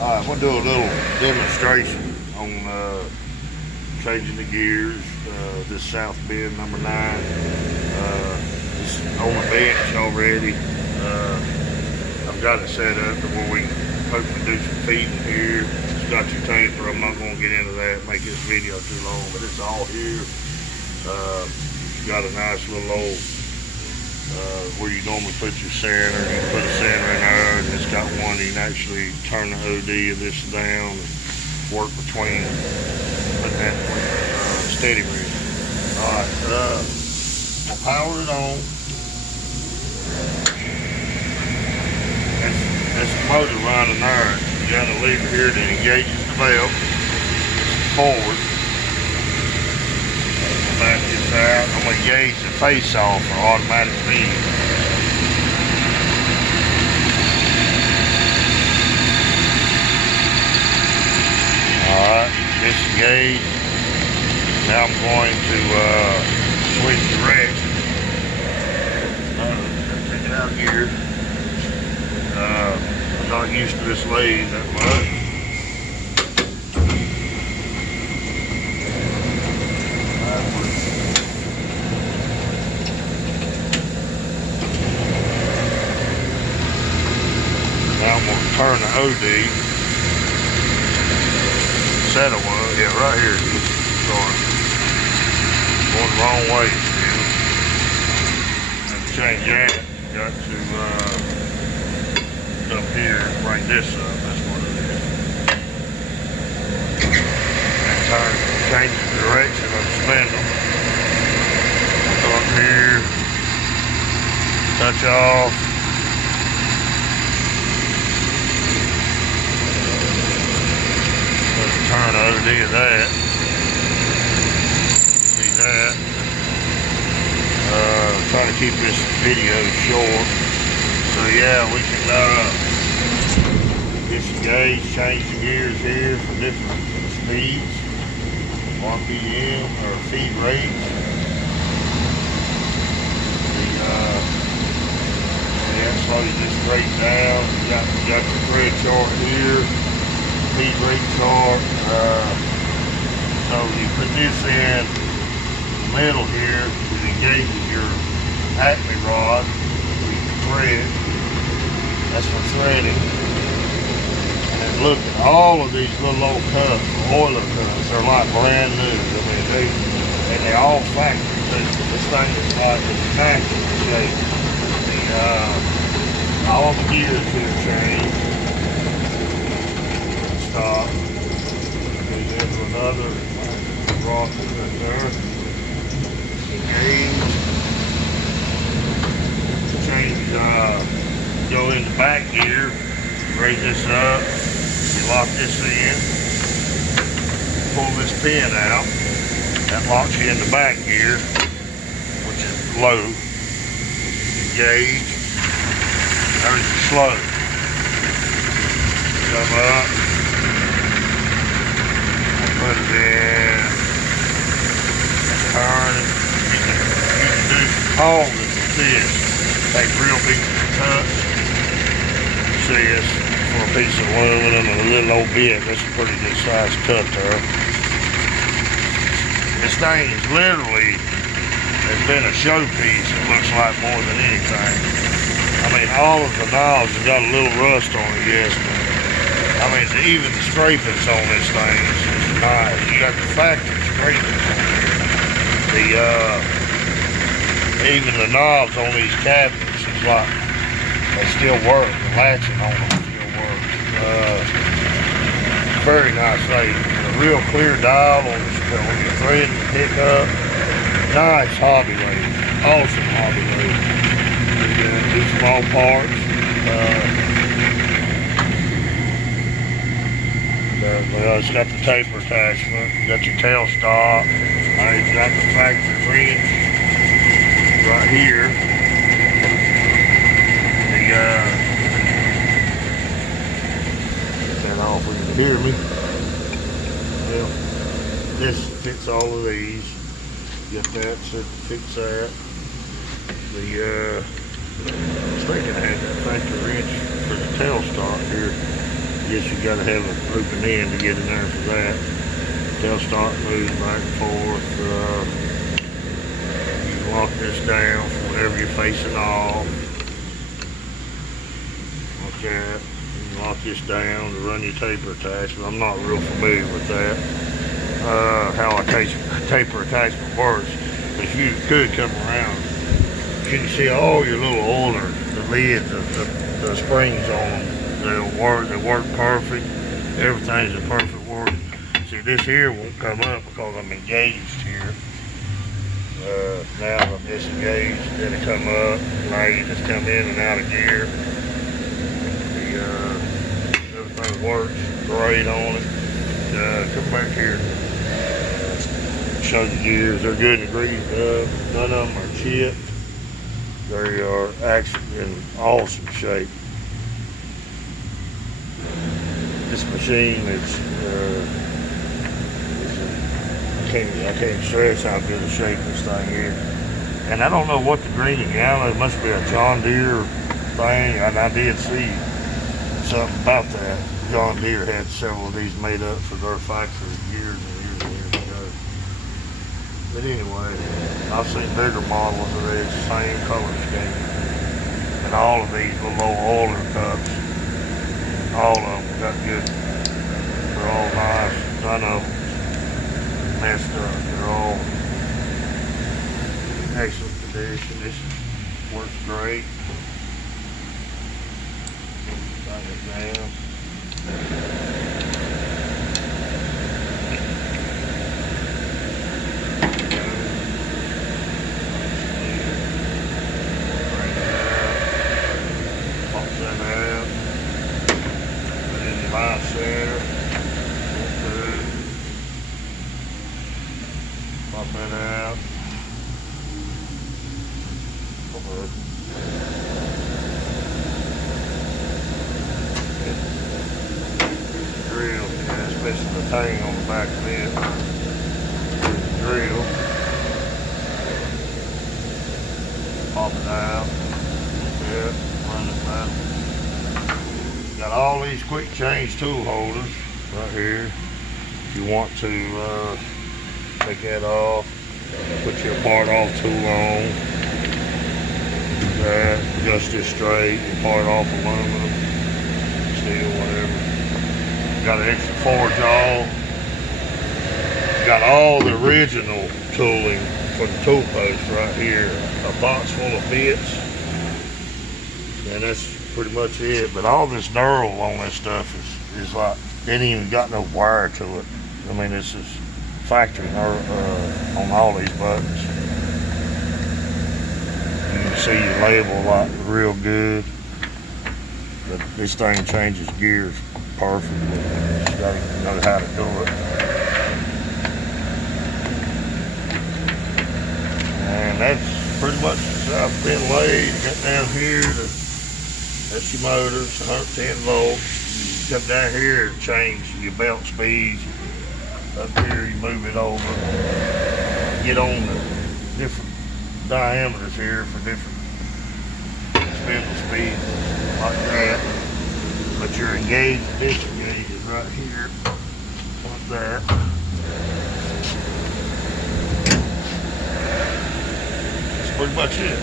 I'm going to do a little demonstration on changing the gears. This south bend number 9. It's on the bench already. I've got it set up to where we can hopefully do some feeding here. It's got your taper. I'm not going to get into that, make this video too long, but it's all here. It's got a nice little old where you normally put your center. You can put a center in there, and it's got one you can actually turn the OD of this down and work between putting that steady rig. Alright, we'll power it on. That's the motor running there. You got a lever here that engages the belt. Forward. Back this out. I'm going to gauge the face off for automatic feed. Alright, disengage. Now I'm going to switch direction. Take it out here. I'm not used to this lathe that much. Now I'm going to turn the OD. Said it was, yeah, right here. Sorry. Going the wrong way still. Have to change that. Got to up here, bring this up. That's what it is. And change the direction of the spindle. Go up here. Touch off. Turn the OD of that. See that. Trying to keep this video short. So yeah, we can disengage, change the gears here for different speeds. RPM or feed rates. Slow this rate down. You got your thread chart here. Feed rate chart. So you put this in the middle here, it engages your acme rod, your thread. That's for threading. And then look at all of these little old cups, oiler cups. They're like brand new. I mean, they all factory too. This thing is like immaculate shape. All the gears here changed. Stop. Goes into another rock right there. Engage. Change, go in the back gear. Raise this up. You lock this in. Pull this pin out. That locks you in the back gear, which is low. Engage. There's your slow. Come up. Put it in. Turn it. You can do some holes with this. Take real big cuts. See, it's for a piece of aluminum and a little old bit. That's a pretty good size cut there. This thing is literally has been a showpiece. It looks like more than anything. I mean, all of the knobs have got a little rust on it, yes, but I mean, even the scrapings on this thing is nice. You got the factory scrapings on it. Even the knobs on these cabinets is like, they still work. The latching on them still works. Very nice lathe. A real clear dial on your thread and pick up. Nice hobby lathe. Awesome hobby lathe. Do small parts. It's got the taper attachment. Got your tail stop. It's got the factory wrench right here. Turn off. We can hear me. Well, this fits all of these. Get that set to fix that. I was thinking I had that factory wrench for the tail stop here. Guess you gotta have an open end to get in there for that. They'll start moving back and forth. You can lock this down from whenever you're facing off. Like that. You can lock this down to run your taper attachment. I'm not real familiar with that. How a taper attachment works. But if you could come around, you can see all your little oilers, the lids, the springs on them. They work perfect. Everything's in perfect work. See, this here won't come up because I'm engaged here. Now I'm disengaged, then it come up. Now you just come in and out of gear. Everything works great on it. Come back here. Show the gears. They're good and greased up. None of them are chipped. They are actually in awesome shape. This machine is, I can't stress how good a shape this thing is. And I don't know what the greening out. It must be a John Deere thing, and I did see something about that. John Deere had several of these made up for their factory years and years and years ago. But anyway, I've seen bigger models of this same color scheme. And all of these little oiler cups, all of them got good. They're all nice. None of them messed up. They're all in excellent condition. This works great. Tighten it down. There. Okay. Pop that out. Drill, yeah, especially the tang on the back of it. Drill. Pop it out. Yeah, run it back. Got all these quick change tool holders right here. If you want to take that off, put your part off tool on. That, adjust this straight, your part off aluminum, steel, whatever. Got an extra forge jaw. Got all the original tooling for the tool post right here. A box full of bits. And that's pretty much it. But all this knurl on this stuff is like, it ain't even got no wire to it. I mean, this is factory knurl on all these buttons. You can see your label like real good. But this thing changes gears perfectly. You just gotta know how to do it. And that's pretty much how it's been laid. Got down here to, that's your motors, 110 volts. You come down here and change your belt speeds. Up here you move it over. Get on the different diameters here for different spindle speeds like that. But your engaged and disengaged is right here like that. That's pretty much it.